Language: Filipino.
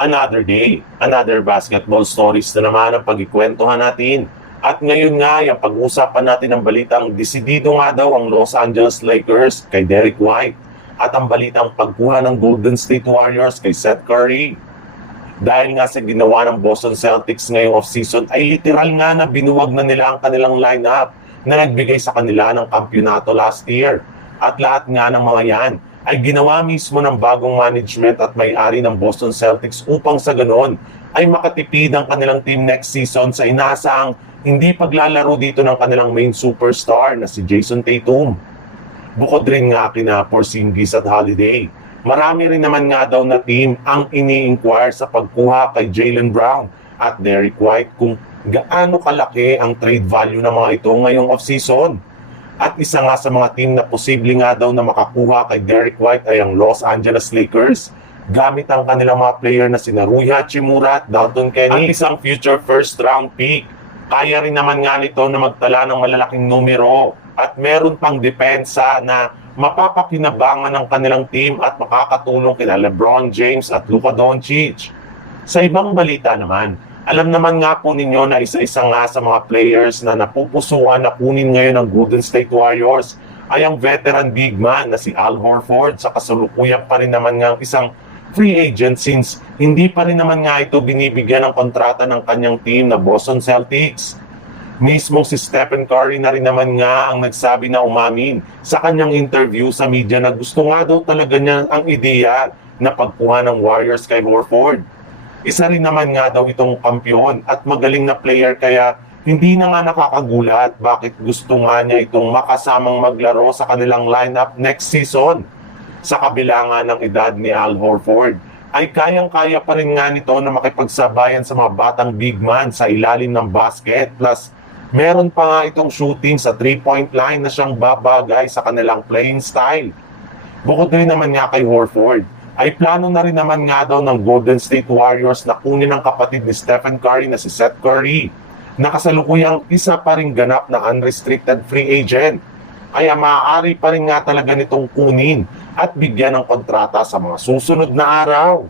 Another day, another basketball stories na naman ang pagkikwentuhan natin. At ngayon nga, yung pag-usapan natin ang balitang desidido nga daw ang Los Angeles Lakers kay Derrick White at ang balitang pagkuha ng Golden State Warriors kay Seth Curry. Dahil nga sa ginawa ng Boston Celtics ngayong offseason ay literal nga na binuwag na nila ang kanilang lineup na nagbigay sa kanila ng kampyonato last year. At lahat nga ng mga yan ay ginawa mismo ng bagong management at may-ari ng Boston Celtics upang sa ganon ay makatipid ang kanilang team next season sa inaasahang hindi paglalaro dito ng kanilang main superstar na si Jason Tatum. Bukod rin nga kina Porzingis at Holiday, marami rin naman nga daw na team ang ini-inquire sa pagkuha kay Jaylen Brown at Derrick White kung gaano kalaki ang trade value ng mga ito ngayong offseason. At isa nga sa mga team na posible nga daw na makakuha kay Derrick White ay ang Los Angeles Lakers gamit ang kanilang mga player na sina Rui Hachimura at Dalton Kenny at isang future first round pick. Kaya rin naman nga nito na magtala ng malalaking numero at meron pang depensa na mapapakinabangan ng kanilang team at makakatulong kina LeBron James at Luka Doncic. Sa ibang balita naman, alam naman nga po ninyo na isa-isa nga sa mga players na napupusuan na kunin ngayon ng Golden State Warriors ay ang veteran big man na si Al Horford sa kasalukuyan pa rin naman nga isang free agent since hindi pa rin naman nga ito binibigyan ng kontrata ng kanyang team na Boston Celtics. Mismo si Stephen Curry na rin naman nga ang nagsabi na umamin sa kanyang interview sa media na gusto nga daw talaga niya ang ideya na pagkuha ng Warriors kay Horford. Isa rin naman nga daw itong kampiyon at magaling na player kaya hindi na nga nakakagulat bakit gusto nga niya itong makasamang maglaro sa kanilang lineup next season. Sa kabila nga ng edad ni Al Horford, ay kayang-kaya pa rin nga nito na makipagsabayan sa mga batang big man sa ilalim ng basket. Plus, meron pa nga itong shooting sa 3-point line na siyang babagay sa kanilang playing style. Bukod rin naman nga kay Horford, ay plano na rin naman nga daw ng Golden State Warriors na kunin ang kapatid ni Stephen Curry na si Seth Curry, na kasalukuyang isa pa ring ganap na unrestricted free agent. Kaya maaari pa rin nga talaga nitong kunin at bigyan ng kontrata sa mga susunod na araw.